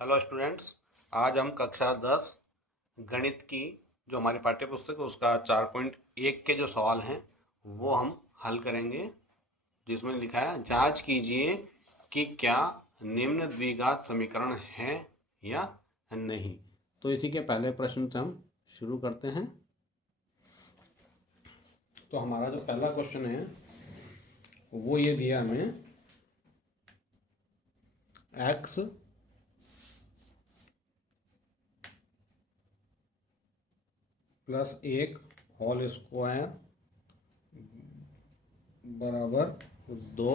Hello students. आज हम कक्षा 10 गणित की जो हमारी पाठ्य पुस्तक है उसका 4.1 के जो सवाल हैं वो हम हल करेंगे, जिसमें लिखा है जांच कीजिए कि क्या निम्न द्विघात समीकरण है या नहीं। तो इसी के पहले प्रश्न से हम शुरू करते हैं। तो हमारा जो पहला क्वेश्चन है वो ये दिया हमें x प्लस 1 होल स्क्वायर बराबर 2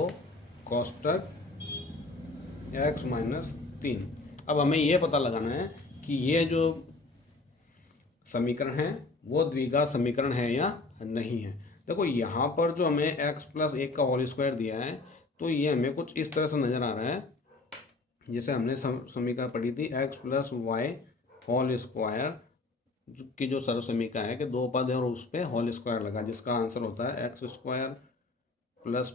कोष्टक x माइनस 3। अब हमें ये पता लगाना है कि ये जो समीकरण है वो द्विघात समीकरण है या नहीं है। देखो यहाँ पर जो हमें x प्लस 1 का होल स्क्वायर दिया है तो ये हमें कुछ इस तरह से नज़र आ रहा है, जैसे हमने समीकरण पढ़ी थी x plus y whole square की जो सरल समीकरण है कि दो पद है और उस पर होल स्क्वायर लगा, जिसका आंसर होता है x square plus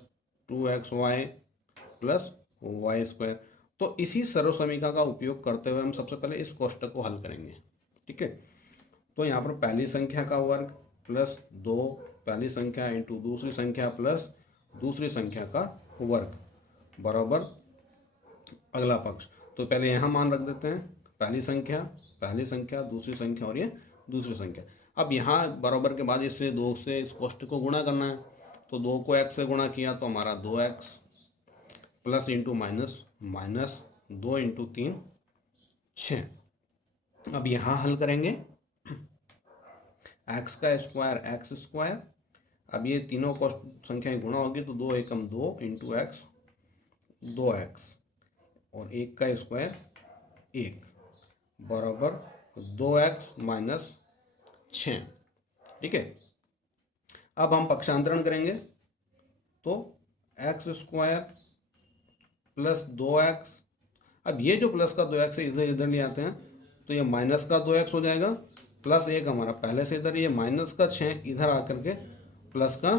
2xy plus y square. तो इसी सर्व समीकरण का उपयोग करते हुए हम सबसे पहले इस कोष्टक को हल करेंगे। ठीक है, तो यहाँ पर पहली संख्या का वर्ग प्लस 2 पहली संख्या इंटू दूसरी संख्या प्लस दूसरी संख्या का वर्ग बराबर अगला पक्ष। तो पहले यहाँ मान रख देते हैं, पहली संख्या दूसरी संख्या और ये दूसरी संख्या। अब यहाँ बराबर के बाद इससे 2 से इस कोष्टक को गुणा करना है, तो 2 को x से गुणा किया तो हमारा 2x plus into minus minus 2 into 3 6। अब यहाँ हल करेंगे x का स्क्वायर एक्स स्क्वायर। अब ये तीनों को संख्याएं गुणा होगी तो 2 एकम 2 इंटू एक्स 2x और 1 का स्क्वायर 1 बराबर 2x माइनस 6। ठीक है, अब हम पक्षांतरण करेंगे तो एक्स स्क्वायर प्लस 2x। अब ये जो प्लस का 2x है इधर इधर ले आते हैं तो ये माइनस का 2x हो जाएगा, प्लस 1 हमारा पहले से इधर, ये माइनस का 6 इधर आकर के प्लस का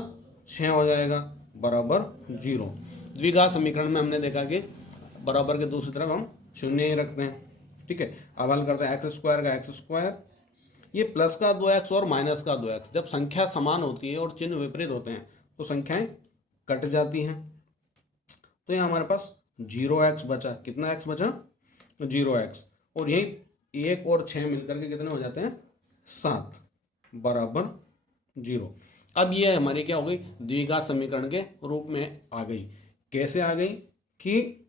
6 हो जाएगा बराबर 0। द्विघात समीकरण में हमने देखा कि बराबर के दूसरी तरफ हम शून्य ही रखते हैं। ठीक है, अब हल करते हैं एक्स स्क्वायर का एक्स स्क्वायर, ये प्लस का 2x और माइनस का 2x, जब संख्या समान होती है और चिन्ह विपरीत होते हैं तो संख्याएं कट जाती हैं। तो यहाँ हमारे पास 0x बचा। कितना x बचा? 0x। और यही 1 और 6 मिलकर के कितने हो जाते हैं? 7 बराबर 0। अब ये हमारी क्या हो गई? द्विघात समीकरण के रूप में आ गई। कैसे आ गई? कि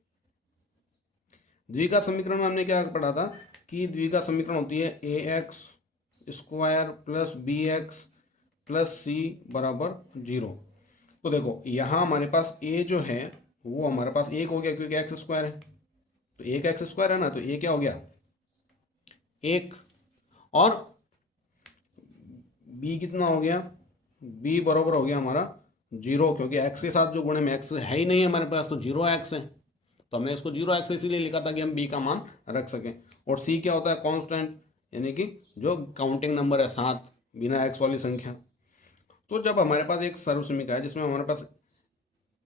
द्विघात समीकरण में हमने क्या पढ़ा था कि द्विघात समीकरण होती है ax square plus bx plus c बराबर 0। तो देखो यहाँ हमारे पास a जो है वो हमारे पास 1 हो गया क्योंकि एक्स स्क्वायर है, तो 1 एक्स स्क्वायर है ना, तो a क्या हो गया? 1। और b कितना हो गया? b बराबर हो गया हमारा 0, क्योंकि x के साथ जो गुणे में x है ही नहीं है हमारे पास, तो 0x है, तो हमने इसको 0x इसीलिए लिखा था कि हम b का मान रख सकें। और c क्या होता है? कांस्टेंट, यानी कि जो काउंटिंग नंबर है 7 बिना x वाली संख्या। तो जब हमारे पास एक सर्व समीकरण है जिसमें हमारे पास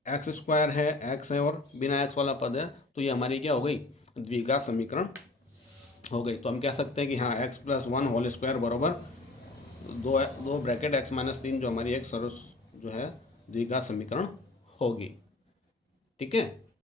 एक्स स्क्वायर है, x है और बिना x वाला पद है, तो ये हमारी क्या हो गई? द्विघात समीकरण हो गई। तो हम कह सकते हैं कि हाँ x प्लस 1 होल स्क्वायर बराबर 2 ब्रैकेट x माइनस 3 जो हमारी एक सर्व जो है द्विघात समीकरण होगी। ठीक है।